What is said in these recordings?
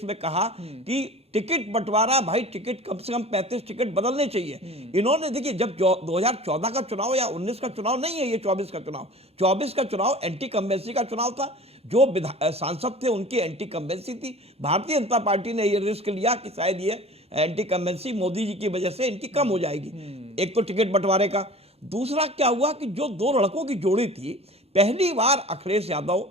Debates में कहा कि टिकट बंटवारा, भाई टिकट कम से कम 35 टिकट बदलने चाहिए। इन्होंने देखिए, जब 2014 का चुनाव या 19 का चुनाव नहीं है, ये 24 का चुनाव, 24 का चुनाव एंटी कम्बेंसी का चुनाव था। जो सांसद थे उनकी एंटी कम्बेंसी थी। भारतीय जनता पार्टी ने ये रिस्क लिया कि शायद ये एंटी कम्बेंसी मोदी जी की वजह से इनकी कम हो जाएगी। एक तो टिकट बंटवारे का, दूसरा क्या हुआ कि जो दो लड़कों की जोड़ी थी, पहली बार अखिलेश यादव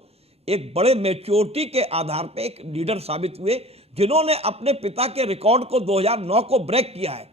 एक बड़े मैच्योरिटी के आधार पर एक लीडर साबित हुए, जिन्होंने अपने पिता के रिकॉर्ड को 2009 को ब्रेक किया है।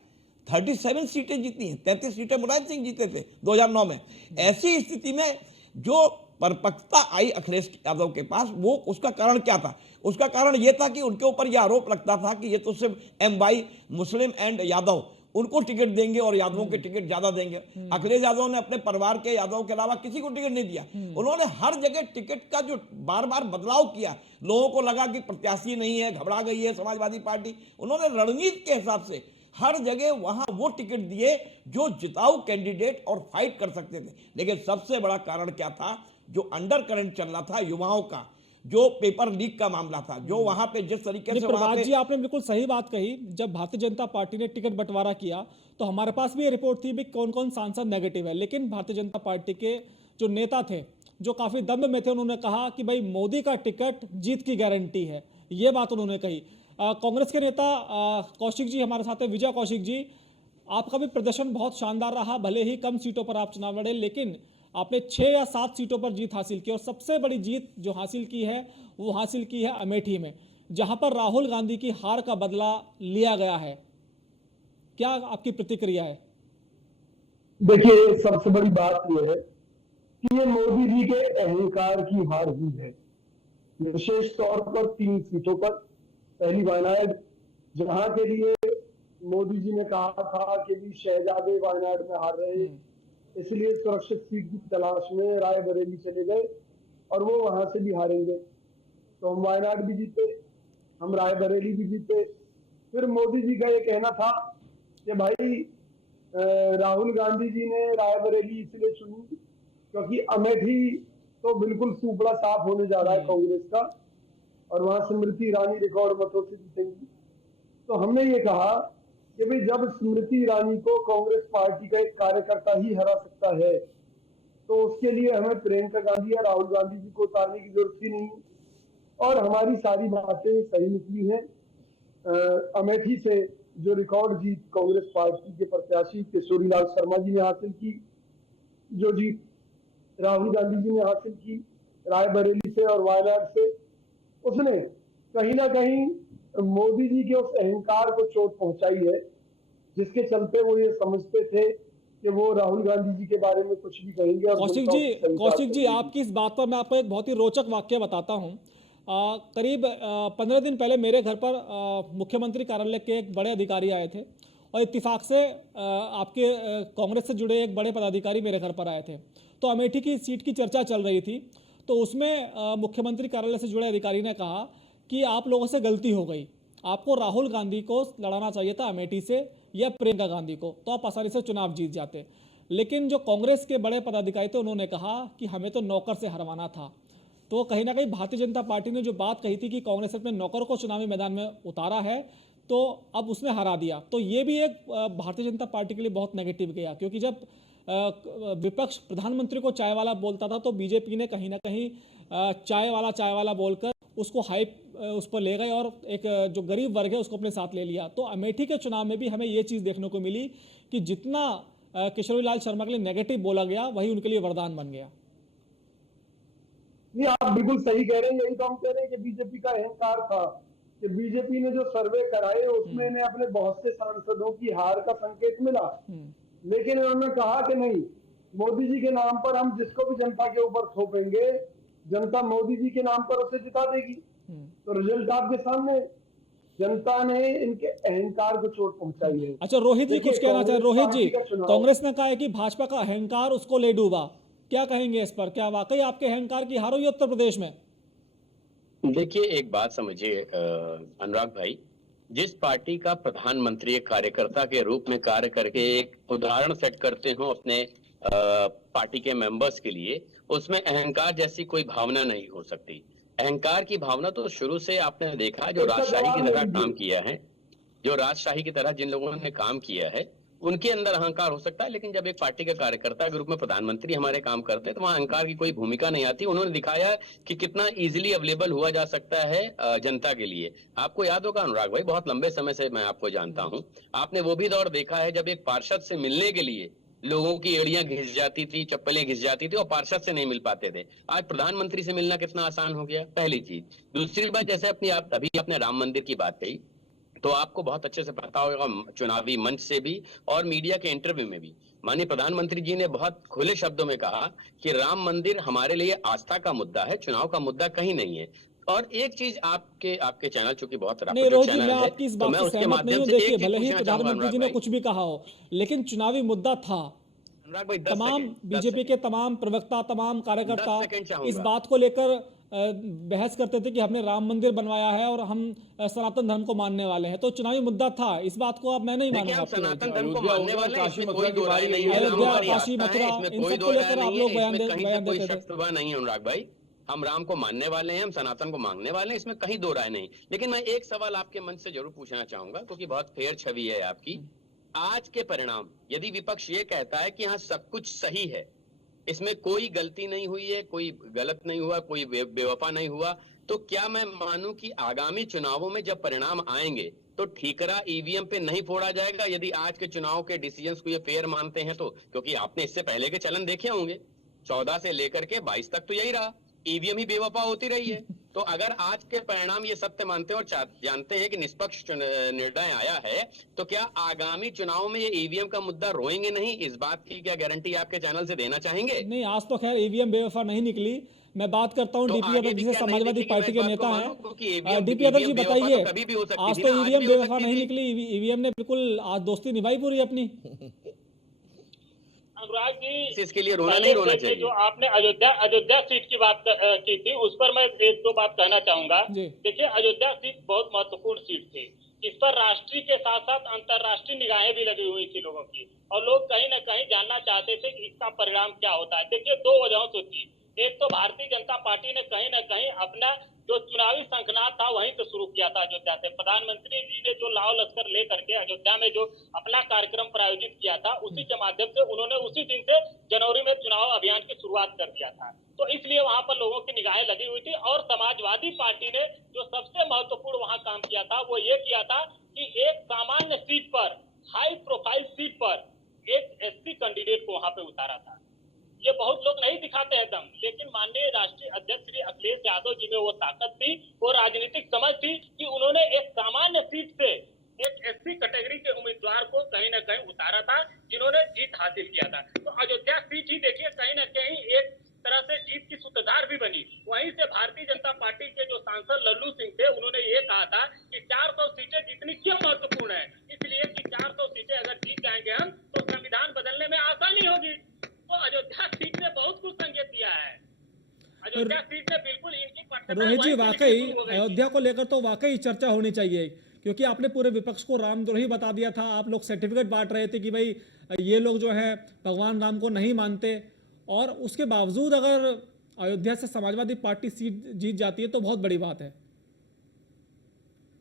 37 सीटें जीती हैं, 33 सीटें मुलायम सिंह जीते थे 2009 में। ऐसी स्थिति में जो परिपक्वता आई अखिलेश यादव के पास, वो उसका कारण क्या था? उसका कारण यह था कि उनके ऊपर यह आरोप लगता था कि ये तो सिर्फ एमवाई, मुस्लिम एंड यादव, उनको टिकट देंगे और यादवों के टिकट ज्यादा देंगे। अखिलेश यादव ने अपने परिवार के यादव के अलावा किसी को टिकट नहीं दिया। उन्होंने हर जगह टिकट का जो बार बार बदलाव किया, लोगों को लगा कि प्रत्याशी नहीं है, घबरा गई है समाजवादी पार्टी। उन्होंने रणनीति के हिसाब से हर जगह वहां वो टिकट दिए जो जिताऊ कैंडिडेट और फाइट कर सकते थे। लेकिन सबसे बड़ा कारण क्या था? जो अंडर करंट चल रहा था युवाओं का, जो पेपर लीक का मामला था, जो वहां पे जिस तरीके से प्रभात जी, आपने बिल्कुल सही बात कही। जब भारतीय जनता पार्टी ने टिकट बंटवारा किया तो हमारे पास भी ये रिपोर्ट थी भी कौन कौन सांसद नेगेटिव है, लेकिन भारतीय जनता पार्टी के जो नेता थे, जो काफी दम में थे, उन्होंने कहा कि भाई मोदी का टिकट जीत की गारंटी है। ये बात उन्होंने कही। कांग्रेस के नेता कौशिक जी हमारे साथ है, विजय कौशिक जी, आपका भी प्रदर्शन बहुत शानदार रहा। भले ही कम सीटों पर आप चुनाव लड़े, लेकिन आपने 6 या 7 सीटों पर जीत हासिल की, और सबसे बड़ी जीत जो हासिल की है वो हासिल की है अमेठी में, जहां पर राहुल गांधी की हार का बदला लिया गया है। क्या आपकी प्रतिक्रिया है? देखिए, सबसे बड़ी बात यह है कि ये मोदी जी के अहंकार की हार हुई है, विशेष तौर पर 3 सीटों पर। पहली वायनाड, जहां के लिए मोदी जी ने कहा था कि भी शहजादे वायनाड में हार रहे, इसलिए सुरक्षित सीट की तलाश में रायबरेली चले गए और वो वहां से भी हारेंगे। तो हम वायनाड भी जीते, हम रायबरेली भी जीते। फिर मोदी जी का ये कहना था कि भाई राहुल गांधी जी ने रायबरेली इसलिए चुनी क्योंकि अमेठी तो बिल्कुल सुपड़ा साफ होने जा रहा है कांग्रेस का, और वहां स्मृति ईरानी रिकॉर्ड मतों से जीतेंगी। तो हमने ये कहा कि भाई जब स्मृति ईरानी को कांग्रेस पार्टी का एक कार्यकर्ता ही हरा सकता है, तो उसके लिए हमें प्रियंका गांधी या राहुल गांधी जी को उतारने की जरूरत ही नहीं। और हमारी सारी बातें सही निकली हैं। अमेठी से जो रिकॉर्ड जीत कांग्रेस पार्टी के प्रत्याशी किशोरीलाल शर्मा जी ने हासिल की, जो जीत राहुल गांधी जी ने हासिल की रायबरेली से और वायनाड से, उसने कहीं ना कहीं मोदी जी के उस अहंकार को चोट पहुंचाई है, जिसके चलते वो ये समझते थे कि वो राहुल गांधी जी के बारे में कुछ भी कहेंगे। कौशिक जी, आपकी इस बात पर मैं आपको एक बहुत ही रोचक वाक्य बताता हूं। करीब 15 दिन पहले मेरे घर पर मुख्यमंत्री कार्यालय के एक बड़े अधिकारी आए थे, और इत्तेफाक से आपके कांग्रेस से जुड़े एक बड़े पदाधिकारी मेरे घर पर आए थे। तो अमेठी की सीट की चर्चा चल रही थी, तो उसमें मुख्यमंत्री कार्यालय से जुड़े अधिकारी ने कहा कि आप लोगों से गलती हो गई, आपको राहुल गांधी को लड़ाना चाहिए था अमेठी से या प्रियंका गांधी को, तो आप आसानी से चुनाव जीत जाते। लेकिन जो कांग्रेस के बड़े पदाधिकारी थे, उन्होंने कहा कि हमें तो नौकर से हरवाना था। तो कहीं ना कहीं भारतीय जनता पार्टी ने जो बात कही थी कि कांग्रेस अपने नौकर को चुनावी मैदान में उतारा है, तो अब उसने हरा दिया। तो ये भी एक भारतीय जनता पार्टी के लिए बहुत नेगेटिव गया, क्योंकि जब विपक्ष प्रधानमंत्री को चाय वाला बोलता था, तो बीजेपी ने कहीं ना कहीं चाय वाला बोलकर उसको हाइप उस पर ले गए, और एक जो गरीब वर्ग है उसको अपने साथ ले लिया। तो अमेठी के चुनाव में भी हमें ये चीज़ देखने को मिली कि जितना किशोरीलाल शर्मा के लिए नेगेटिव बोला गया, वही उनके लिए वरदान बन गया। ये आप बिल्कुल सही कह रहे हैं। यही तो हम कह रहे हैं कि बीजेपी का अहंकार था कि बीजेपी ने जो सर्वे कराए उसमें इन्हें अपने बहुत से सांसदों की हार का संकेत मिला, लेकिन इन्होंने कहा कि नहीं, मोदी जी के नाम पर हम जिसको भी जनता के ऊपर थोपेंगे, जनता मोदी जी के नाम पर उसे जिता देगी। तो रिजल्ट आपके सामने, जनता ने इनके अहंकार को चोट पहुंचाई है। अच्छा, रोहित जी कुछ कहना चाहे। रोहित जी, कांग्रेस ने कहा है कि भाजपा का अहंकार उसको ले डूबा, क्या कहेंगे इस पर? क्या वाकई आपके अहंकार की हार हुई उत्तर प्रदेश में? देखिए, एक बात समझिए अनुराग भाई, जिस पार्टी का प्रधानमंत्री एक कार्यकर्ता के रूप में कार्य करके एक उदाहरण सेट करते हो अपने पार्टी के मेंबर्स के लिए, उसमें अहंकार जैसी कोई भावना नहीं हो सकती। अहंकार की भावना तो शुरू से आपने देखा, जो इसका राजशाही की जवाब तरह दीजिए। काम किया है, जो राजशाही की तरह जिन लोगों ने काम किया है, उनके अंदर अहंकार हो सकता है, लेकिन जब एक पार्टी के कार्यकर्ता के रूप में प्रधानमंत्री हमारे काम करते हैं तो वहां अहंकार की कोई भूमिका नहीं आती। उन्होंने दिखाया कि कितना इजीली अवेलेबल हुआ जा सकता है जनता के लिए। आपको याद होगा अनुराग भाई, बहुत लंबे समय से मैं आपको जानता हूं, आपने वो भी दौर देखा है जब एक पार्षद से मिलने के लिए लोगों की एड़ियां घिस जाती थी, चप्पलें घिस जाती थी और पार्षद से नहीं मिल पाते थे। आज प्रधानमंत्री से मिलना कितना आसान हो गया, पहली चीज। दूसरी बात, जैसे अभी आपने राम मंदिर की बात कही, तो आपको बहुत अच्छे से पता होगा, चुनावी मंच से भी और मीडिया के इंटरव्यू में भी माननीय प्रधानमंत्री जी ने बहुत खुले शब्दों में कहा कि राम मंदिर हमारे लिए आस्था का मुद्दा है, चुनाव का मुद्दा कहीं नहीं है। और एक चीज, आपके चैनल चूंकि बहुत नहीं रेपुटेड रोहित जी, चैनल मैं है, आपकी इस तो बात मैं से उसके सहमत नहीं माध्यम हूँ। से देखिए, एक चीज भले ही पूछना चाहूंगा प्रधानमंत्री जी अनुराग ने भाई। कुछ भी कहा हो, लेकिन चुनावी मुद्दा था। अनुराग भाई 10 तमाम सेकंड, 10 बीजेपी सेकंड, के तमाम प्रवक्ता, तमाम 10 कार्यकर्ता सेकंड इस चाहूंगा। बात को लेकर बहस करते थे कि हमने राम मंदिर बनवाया है और हम सनातन धर्म को मानने वाले हैं। तो चुनावी मुद्दा था, इस बात को अब मैं नहीं देखिए, मानूंगा हम आपकी वजह सनातन से। धर्म को अयोध्या मानने होगा, वाले हैं, काशी इसमें मथुरा कोई की दो राय बारी नहीं है, है। राम अयोध्या, हमारी काशी, आस्था है, मथुरा, इसमें इन कोई सबको दो लेकर राय आप नहीं लोग है, बयान इसमें कहीं से कोई देते शक थे। शुबा नहीं है अनुराग भाई। हम राम को मानने वाले हैं, हम सनातन को मानने वाले हैं, इसमें कहीं दो राय नहीं। लेकिन मैं एक सवाल आपके मन से जरूर पूछना चाहूंगा, क्योंकि बहुत फेयर छवि है आपकी। आज के परिणाम, यदि विपक्ष ये कहता है कि हाँ सब कुछ सही है, इसमें कोई गलती नहीं हुई है, कोई गलत नहीं हुआ, कोई बेवफा नहीं हुआ, तो क्या मैं मानूं कि आगामी चुनावों में जब परिणाम आएंगे तो ठीकरा ईवीएम पे नहीं फोड़ा जाएगा? यदि आज के चुनाव के डिसीजंस को ये फेयर मानते हैं तो, क्योंकि आपने इससे पहले के चलन देखे होंगे, 14 से लेकर के 22 तक तो यही रहा, ईवीएम ही बेवफा होती रही है। तो अगर आज के परिणाम ये सत्य मानते हैं और जानते हैं कि निष्पक्ष निर्णय आया है, तो क्या आगामी चुनाव में ये ईवीएम का मुद्दा रोएंगे नहीं? इस बात की क्या गारंटी आपके चैनल से देना चाहेंगे? नहीं, आज तो खैर ईवीएम बेवफा नहीं निकली। मैं बात करता हूँ तो डीपी आगे यादव भी जी से, क्या नहीं समाजवादी दिखेगी? पार्टी मैं के इस बात नेता को मानूं, क्योंकि हैं। डीपी यादव जी बेवफा तो बताइए, कभी भी हो सकती आज थी तो ना, आज ईवीएम भी हो बेवफा सकती नहीं थी। निकली, ईवीएम ने बिल्कुल आज दोस्ती निभाई पूरी अपनी। अनुराग जी, इसके लिए रोना पहले नहीं रोना देखिए, जो चाहिए। आपने अयोध्या सीट की बात की थी, उस पर मैं एक दो बात कहना चाहूंगा। जी। देखिए, अयोध्या सीट बहुत महत्वपूर्ण सीट थी। इस पर राष्ट्रीय के साथ साथ अंतर्राष्ट्रीय निगाहें भी लगी हुई थी लोगों की, और लोग कहीं ना कहीं जानना चाहते थे कि इसका परिणाम क्या होता है। देखिए, दो वजहों से थी। एक तो भारतीय जनता पार्टी ने कहीं ना कहीं अपना जो चुनावी शंखनाद था वहीं से शुरू किया था, अयोध्या से। प्रधानमंत्री जी ने जो लाव लश्कर लेकर के अयोध्या में जो अपना कार्यक्रम प्रायोजित किया था, उसी के माध्यम से उन्होंने उसी दिन से जनवरी में चुनाव अभियान की शुरुआत कर दिया था। तो इसलिए वहां पर लोगों की निगाहें लगी हुई थी। और समाजवादी पार्टी ने जो सबसे महत्वपूर्ण वहां काम किया था वो ये किया था कि एक सामान्य सीट पर, हाई प्रोफाइल सीट पर एक एससी कैंडिडेट को वहां पे उतारा था। ये बहुत लोग नहीं दिखाते हैं दम, लेकिन माननीय राष्ट्रीय अध्यक्ष श्री अखिलेश यादव जी में वो ताकत थी, वो राजनीतिक समझ थी कि उन्होंने एक सामान्य सीट से एक एससी कैटेगरी के उम्मीदवार को कहीं ना कहीं उतारा था, जिन्होंने जीत हासिल किया था। तो अयोध्या सीट ही देखिए कहीं ना कहीं एक तरह से जीत की सूत्रधार भी बनी। वहीं से भारतीय जनता पार्टी के जो सांसद लल्लू सिंह थे, उन्होंने ये कहा था कि 400 सीटें जीतनी क्यों महत्वपूर्ण है, इसलिए कि 400 सीटें अगर जीत जाएंगे हम तो संविधान बदलने में आसानी होगी। तो अयोध्या सीट ने बहुत कुछ संकेत दिया है। अयोध्या सीट ने बिल्कुल इनकी पटकथा रोहित जी, वहीं से वाकई शुरू हो गई थी। अयोध्या को लेकर तो वाकई चर्चा होनी चाहिए, क्योंकि आपने पूरे विपक्ष को रामद्रोही बता दिया था। आप लोग सर्टिफिकेट बांट रहे थे कि भाई ये लोग जो है भगवान राम को नहीं मानते, और उसके बावजूद अगर अयोध्या से समाजवादी पार्टी सीट जीत जाती है तो बहुत बड़ी बात है।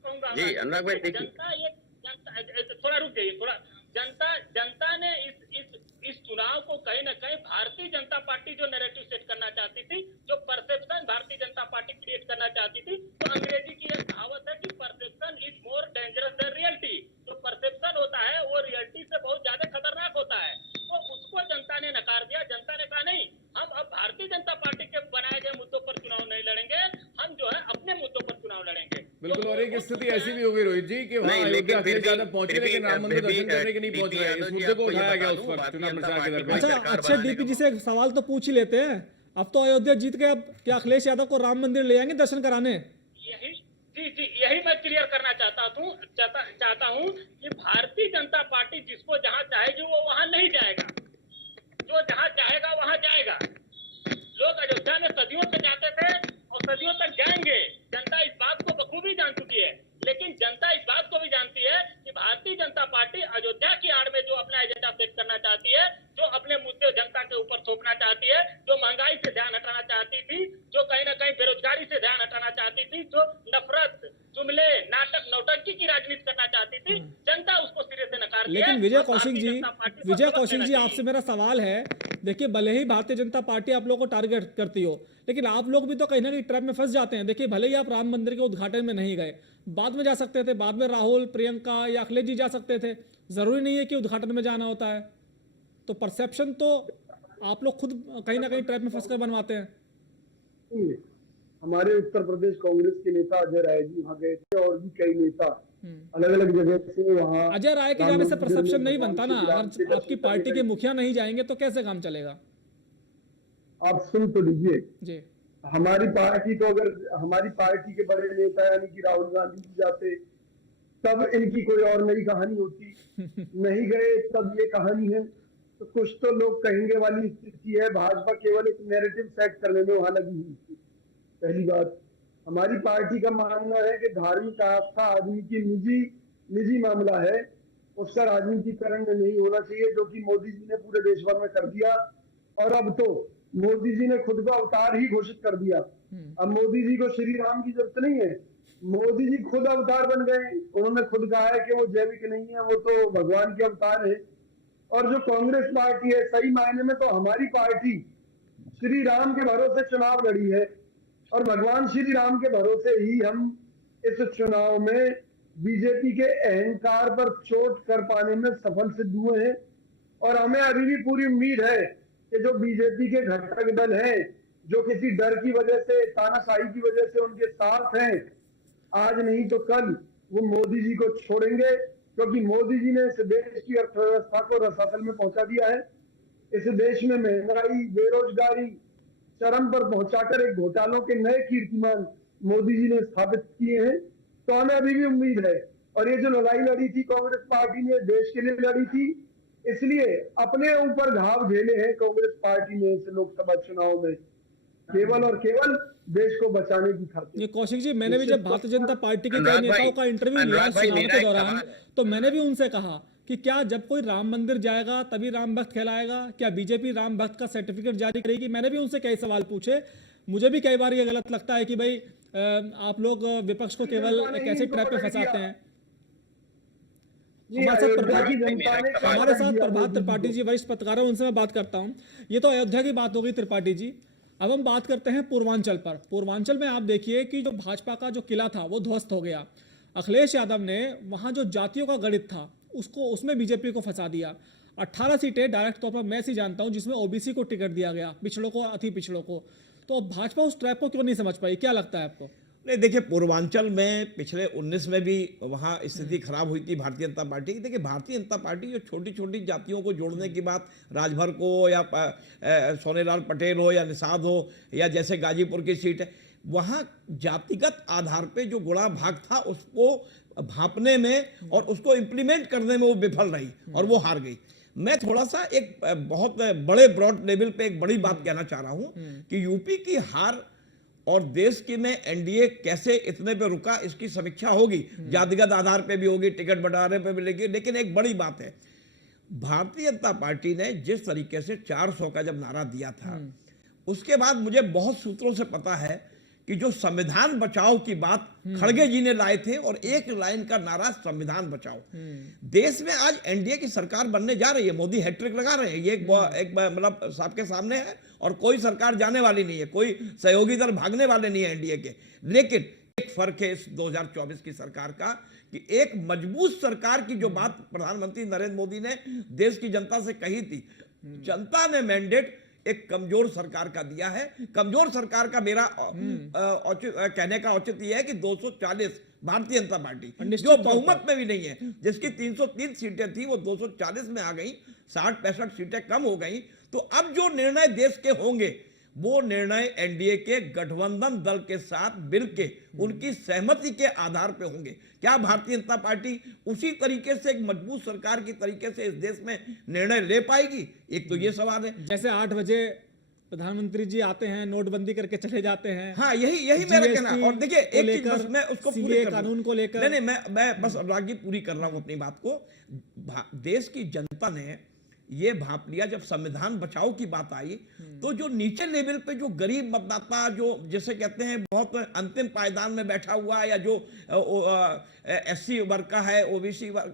कहूंगा जी, अनुराग भाई, देखिए। थोड़ा रुक जाइए, थोड़ा। जनता ने इस चुनाव को कहीं ना कहीं भारतीय जनता पार्टी जो नैरेटिव सेट करना चाहती थी, जो perception Bharatiya Janata party create करना चाहती थी, तो अंग्रेजी की एक कहावत है कि perception is more dangerous than reality. जो परसेप्शन होता है वो रियलिटी से बहुत ज्यादा खतरनाक होता है। तो उसको जनता ने नकार दिया। जनता ने कहा नहीं, हम अब भारतीय जनता पार्टी के बनाए गए मुद्दों पर चुनाव नहीं लड़ेंगे, हम जो है अपने मुद्दों पर चुनाव लड़ेंगे। बिल्कुल। और एक स्थिति ऐसी भी हो गई रोहित जी कि वहाँ अयोध्या अखिलेश यादव पहुंचे, लेकिन राम मंदिर दर्शन करने के नहीं पहुंच रहे। इस मुद्दे को उठाया गया उस वक्त चुनाव प्रचार के दरमियान। अच्छा डीपी जी से एक सवाल तो पूछ ही लेते हैं। अब तो अयोध्या जीत गए, अब क्या अखिलेश यादव को राम मंदिर ले जाएंगे दर्शन कराने? यही मैं क्लियर करना चाहता हूँ कि भारतीय जनता पार्टी जिसको जहां चाहेगी वो वहां नहीं जाएगा, जो जहां चाहेगा वहां जाएगा। लोग अयोध्या में सदियों से जाते थे और सदियों तक जाएंगे। जनता इस बात को बखूबी जान चुकी है। लेकिन जनता इस बात को भी जानती है कि भारतीय जनता पार्टी अयोध्या की आड़ में जो अपना एजेंडा सेट करना चाहती है, जो अपने मुद्दे जनता के ऊपर थोपना चाहती है, जो महंगाई से ध्यान हटाना चाहती थी, जो कहीं ना कहीं बेरोजगारी से ध्यान हटाना की राजनीति करना चाहती थी, जनता उसको सिरे से नकार दिया। लेकिन विजय और कौशिक भारतीय जी, जनता पार्टी को विजय सबक कौशिक लेना जी, चाहिए। आपसे मेरा सवाल है, देखिए भले ही भारतीय जनता पार्टी आप लोगों को टारगेट करती हो, लेकिन आप लोग भी तो कहीं ना कहीं ट्रैप में फंस जाते हैं। देखिए भले ही आप राम मंदिर के उद्घाटन में नहीं गए, बाद में जा सकते थे, बाद में राहुल, प्रियंका या अखिलेश जी जा सकते थे, जरूरी नहीं है कि उद्घाटन में जाना होता है। तो परसेप्शन तो आप लोग खुद कहीं ना कहीं ट्रैप में फंसकर बनवाते हैं। हमारे उत्तर प्रदेश कांग्रेस के नेता अजय राय जी वहाँ गए थे और भी कई नेता अलग अलग जगह से वहाँ। अजय राय के राम जाने से मंदिर परसेप्शन में नहीं भगवान बनता ना। श्री राम के अगर दर्शन आपकी करने पार्टी के गए। मुखिया नहीं जाएंगे तो कैसे काम चलेगा? आप सुन तो लीजिए, जी हमारी पार्टी तो, अगर हमारी पार्टी के बड़े नेता यानी कि राहुल गांधी जी जाते तब इनकी कोई और नई कहानी होती, नहीं गए तब ये कहानी है। तो कुछ तो लोग कहेंगे वाली स्थिति है। भाजपा केवल एक नैरेटिव सेट करने में वहां लगी हुई थी। पहली बात, हमारी पार्टी का मानना है कि धार्मिक आस्था आदमी की निजी मामला है, उसका राजनीतिकरण नहीं होना चाहिए, जो कि मोदी जी ने पूरे देश भर में कर दिया। और अब तो मोदी जी ने खुद को अवतार ही घोषित कर दिया। अब मोदी जी को श्री राम की जरूरत नहीं है, मोदी जी खुद अवतार बन गए। उन्होंने खुद कहा है कि वो जैविक नहीं है, वो तो भगवान के अवतार है। और जो कांग्रेस पार्टी है, सही मायने में तो हमारी पार्टी श्री राम के भरोसे चुनाव लड़ी है और भगवान श्री राम के भरोसे ही हम इस चुनाव में बीजेपी के अहंकार पर चोट कर पाने में सफल सिद्ध हुए हैं। और हमें अभी भी पूरी उम्मीद है कि जो बीजेपी के घटक दल हैं, जो किसी डर की वजह से, तानाशाही की वजह से उनके साथ हैं, आज नहीं तो कल वो मोदी जी को छोड़ेंगे, क्योंकि मोदी जी ने इस देश की अर्थव्यवस्था को रसातल में पहुंचा दिया है। इस देश में महंगाई, बेरोजगारी चरम पर पहुंचाकर एक घोटालों के नए कीर्तिमान मोदी जी ने स्थापित किए हैं। तो हमें अभी भी उम्मीद है। और ये जो लड़ाई लड़ी थी कांग्रेस पार्टी ने, देश के लिए लड़ी थी, इसलिए अपने ऊपर घाव झेले हैं कांग्रेस पार्टी ने इस लोकसभा चुनाव में, केवल और केवल देश को बचाने की खातिर। ये कौशिक जी, मैंने भी जब भारतीय जनता पार्टी के कई नेताओं का इंटरव्यू लिया चुनाव के दौरान, तो मैंने भी उनसे कहा कि क्या जब कोई राम मंदिर जाएगा तभी राम भक्त कहलाएगा? क्या बीजेपी राम भक्त का सर्टिफिकेट जारी करेगी? मैंने भी उनसे कई सवाल पूछे। मुझे भी कई बार ये गलत लगता है कि भाई आप लोग विपक्ष को केवल एक ऐसे ट्रैप में फंसाते हैं। हमारे साथ प्रभात त्रिपाठी जी वरिष्ठ पत्रकार हैं, उनसे मैं बात करता हूं। ये तो अयोध्या की बात होगी त्रिपाठी जी, अब हम बात करते हैं पूर्वांचल पर। पूर्वांचल में आप देखिए कि जो भाजपा का जो किला था वो ध्वस्त हो गया। अखिलेश यादव ने वहां जो जातियों का गणित था उसमें बीजेपी को फंसा दिया। 18 सीटें डायरेक्ट तौर पर मैं सी जानता हूं जिसमें ओबीसी को टिकट दिया गया, पिछड़ों को, अति पिछड़ों को। तो भाजपा उस ट्रैप को क्यों नहीं समझ पाई, क्या लगता है आपको? नहीं, देखिए पूर्वांचल में पिछले 19 में भी वहाँ स्थिति खराब हुई थी भारतीय जनता पार्टी की। देखिए भारतीय जनता पार्टी जो छोटी छोटी जातियों को जोड़ने की बात, राजभर को या सोनेलाल पटेल हो या निषाद हो या जैसे गाजीपुर की सीट है, वहाँ जातिगत आधार पे जो गुणा भाग था उसको भांपने में और उसको इम्प्लीमेंट करने में वो विफल रही और वो हार गई। मैं थोड़ा सा एक बहुत बड़े ब्रॉड लेवल पे एक बड़ी बात कहना चाह रहा हूँ कि यूपी की हार और देश की में एनडीए कैसे इतने पे रुका, इसकी समीक्षा होगी, जातिगत आधार पे भी होगी, टिकट बंटवारे पे भी लेगी। लेकिन एक बड़ी बात है, भारतीय जनता पार्टी ने जिस तरीके से 400 का जब नारा दिया था, उसके बाद मुझे बहुत सूत्रों से पता है कि जो संविधान बचाओ की बात खड़गे जी ने लाए थे और एक लाइन का नारा संविधान बचाओ। देश में आज एनडीए की सरकार बनने जा रही है, मोदी हैट्रिक लगा रहे हैं, ये एक मतलब सबके सामने है और कोई सरकार जाने वाली नहीं है, कोई सहयोगी दल भागने वाले नहीं है एनडीए के। लेकिन एक फर्क है इस 2024 की सरकार का कि एक मजबूत सरकार की जो बात प्रधानमंत्री नरेंद्र मोदी ने देश की जनता से कही थी, जनता ने मैंडेट एक कमजोर सरकार का दिया है। कमजोर सरकार का मेरा कहने का औचित्य यह है कि 240 भारतीय जनता पार्टी जो बहुमत में भी नहीं है, जिसकी 303 सीटें थी वो 240 में आ गई, 60-65 सीटें कम हो गई। तो अब जो निर्णय देश के होंगे वो निर्णय एनडीए के गठबंधन दल के साथ मिलके उनकी सहमति के आधार पे होंगे। क्या भारतीय जनता पार्टी उसी तरीके से एक मजबूत सरकार की तरीके से इस देश में निर्णय ले पाएगी? एक तो ये सवाल है। जैसे 8 बजे प्रधानमंत्री जी आते हैं, नोटबंदी करके चले जाते हैं। हाँ, यही मेरा कहना है। और देखिए एक चीज बस मैं उसको पूरी कानून को लेकर नहीं मैं बस अनुराग जी पूरी कर रहा हूं अपनी बात को। देश की जनता ने ये भांप लिया। जब संविधान बचाओ की बात आई तो जो नीचे लेवल पे जो गरीब मतदाता, जो जिसे कहते हैं बहुत अंतिम पायदान में बैठा हुआ, या जो SC वर्ग का है, OBC वर्ग